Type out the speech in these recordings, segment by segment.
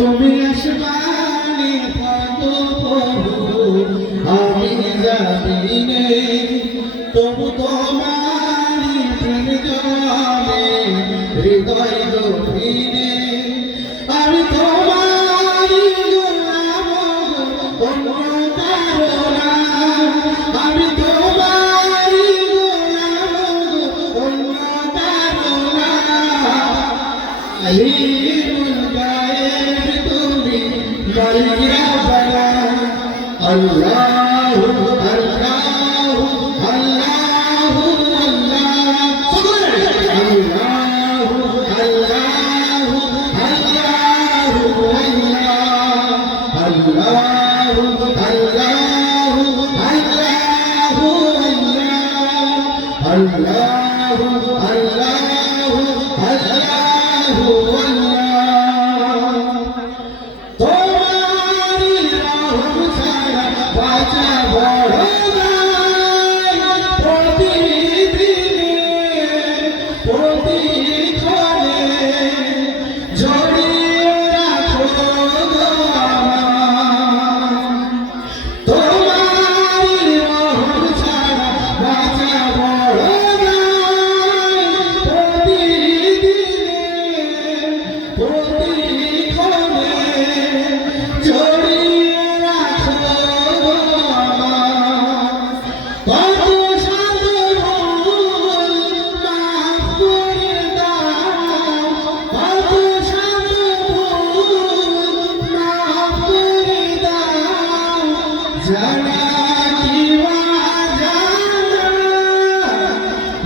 তুমি আসমানে থাকো প্রভু আমি জানি তবু তোমারি প্রেম জমে হৃদয় গভীরে আমি তোমারি গোলাম অন্য কারো না আমি তোমারি গোলাম অন্য কারো না মালিক রাব্বানা আল্লাহু আল্লাহু আল্লাহু আল্লাহ আল্লাহু আল্লাহু আল্লাহু আল্লাহু আল্লাহু আল্লাহু আল্লাহু আল্লাহু আল্লাহু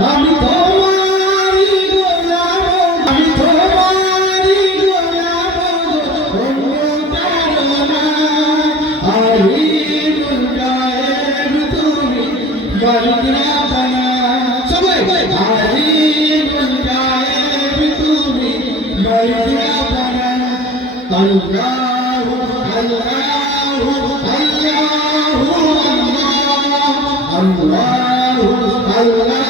আমি তোমারি গোলাম আমি তোমারি গোলাম অন্য কারো না আলিমুল গায়েব তুমি মালিক রাব্বানা সবাই আলিমুল গায়েব তুমি মালিক রাব্বানা আল্লাহু আল্লাহু আল্লাহু আল্লাহু আল্লাহু